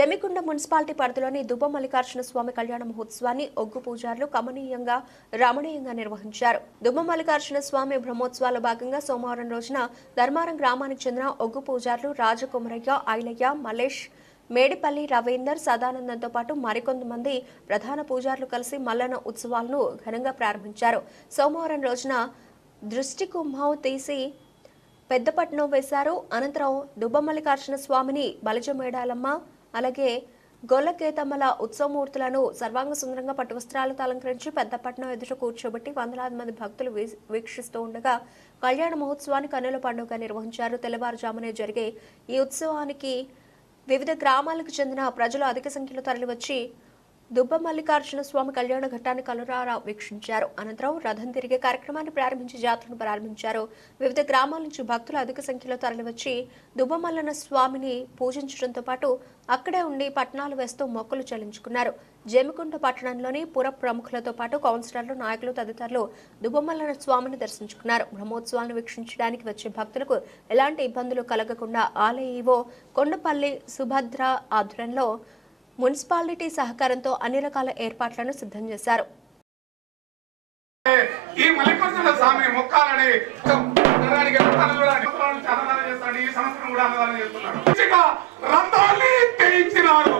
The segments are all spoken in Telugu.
జమికుండ మున్సిపాలిటీ పరిధిలోని దుబ్బ మల్లికార్జున స్వామి కళ్యాణ మహోత్సవాన్ని ఒగ్గు పూజారులు కమనీయంగా రమణీయంగా నిర్వహించారు. దుబ్బ మల్లికార్జున స్వామి బ్రహ్మోత్సవాల భాగంగా సోమవారం రోజున ధర్మారం గ్రామానికి చెందిన ఒగ్గు పూజారులు రాజకుమరయ్య ఐలయ్య మలేష్ మేడిపల్లి రవీందర్ సదానందంతో పాటు మరికొంతమంది ప్రధాన పూజారులు కలిసి మల్లన ఉత్సవాలను ఘనంగా ప్రారంభించారు. సోమవారం రోజున దృష్టి కుంభం తీసి పెద్దపట్నం వేశారు. అనంతరం దుబ్బమల్లికార్జున స్వామిని బలిజమేడాలమ్మ అలాగే గొల్లకేతమ్మల ఉత్సవమూర్తులను సర్వాంగ సుందరంగా పట్టు వస్త్రాలతో అలంకరించి పెద్దపట్నం ఎదుట కూర్చోబెట్టి వందలాది మంది భక్తులు వీక్షిస్తూ ఉండగా కళ్యాణ మహోత్సవాన్ని కన్నుల పండుగ నిర్వహించారు. తెల్లవారుజామునే జరిగే ఈ ఉత్సవానికి వివిధ గ్రామాలకు చెందిన ప్రజలు అధిక సంఖ్యలో తరలివచ్చి దుబ్బ మల్లికార్జున స్వామి కళ్యాణ ఘట్టాన్ని కలురారావు వీక్షించారు. అనంతరం రథం తిరిగే కార్యక్రమాన్ని ప్రారంభించి జాతరను ప్రారంభించారు. వివిధ గ్రామాల నుంచి భక్తులు అధిక సంఖ్యలో తరలివచ్చి దుబ్బమల్లన స్వామిని పూజించడంతో పాటు అక్కడే ఉండి పట్టణాలు వేస్తూ మొక్కలు చెల్లించుకున్నారు. జమికుంట పట్టణంలోని పుర ప్రముఖులతో పాటు కౌన్సిలర్లు నాయకులు తదితరులు దుబ్బమల్లన స్వామిని దర్శించుకున్నారు. బ్రహ్మోత్సవాలను వీక్షించడానికి వచ్చే భక్తులకు ఎలాంటి ఇబ్బందులు కలగకుండా ఆలయ ఈవో కొండపల్లి సుభద్ర ఆధ్వర్యంలో మున్సిపాలిటీ సహకారంతో అన్ని రకాల ఏర్పాట్లను సిద్ధం చేశారు. ఈ మల్లికార్జున స్వామి మొక్కాలని కూడా అన్నదానం ఈ సంవత్సరం కూడా అన్నదానం చేస్తున్నాడు. రథాన్ని తెయించినారు.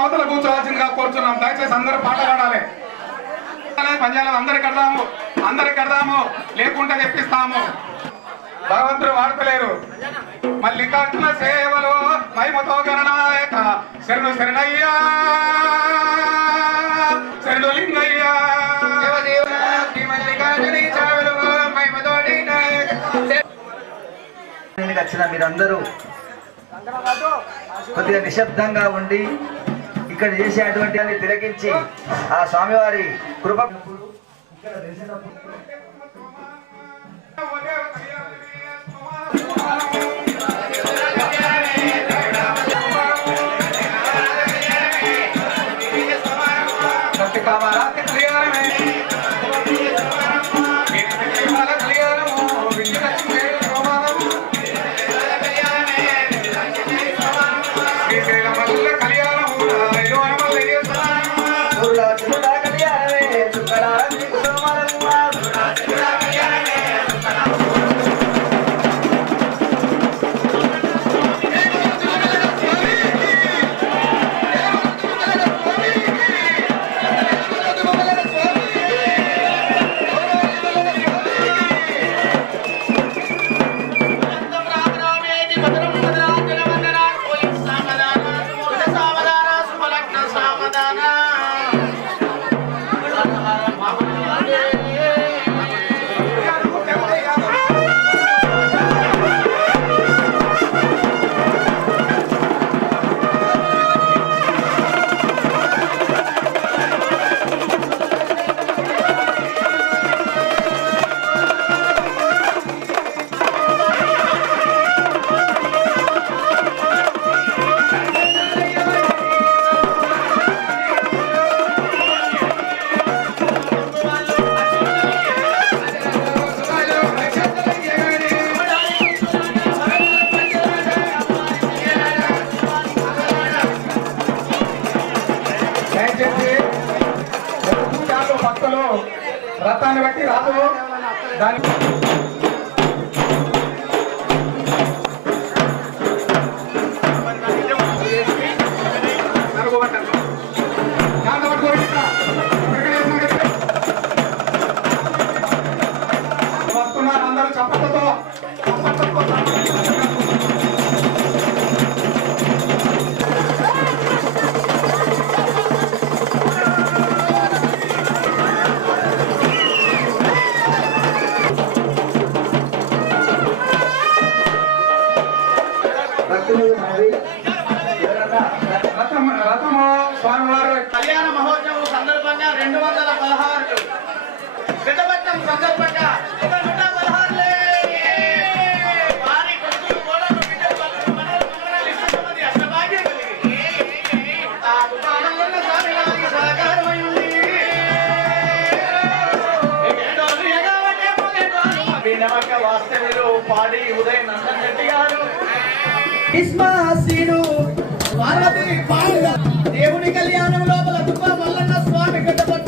అవతల కూర్చోవాల్సిందిగా కోరుచున్నాం. దయచేసి అందరూ పాటలు ఆడాలి పంజాలు అందరికి కడదాము. అందరికి కడదాము. లేకుండా తెప్పిస్తాము. భగవంతుడు వాడతలేరు. మల్లికార్జున సేవలో మహిమతో గణనాయక శరణు శరణయ్యా శరణు లింగయ్యా. వచ్చిన మీరందరూ కొద్దిగా నిశ్శబ్దంగా ఉండి ఇక్కడ చేసే అటువంటి అన్ని తిలకించి ఆ స్వామివారి కృప ఇక్కడ రథాన్ని బట్టి రాదు. దాని స్వామివారు కళ్యాణ మహోత్సవం సందర్భంగా రెండు వందల పదహారు పెద్దపట్నం సందర్భంగా వాస్తవ్యులు పాడి ఉదయం నందన్ రెడ్డి గారు. క్రిస్మస్ దేవుని కళ్యాణం లోపల తుప్ప మల్లన్న స్వామి గడ్డపట్టు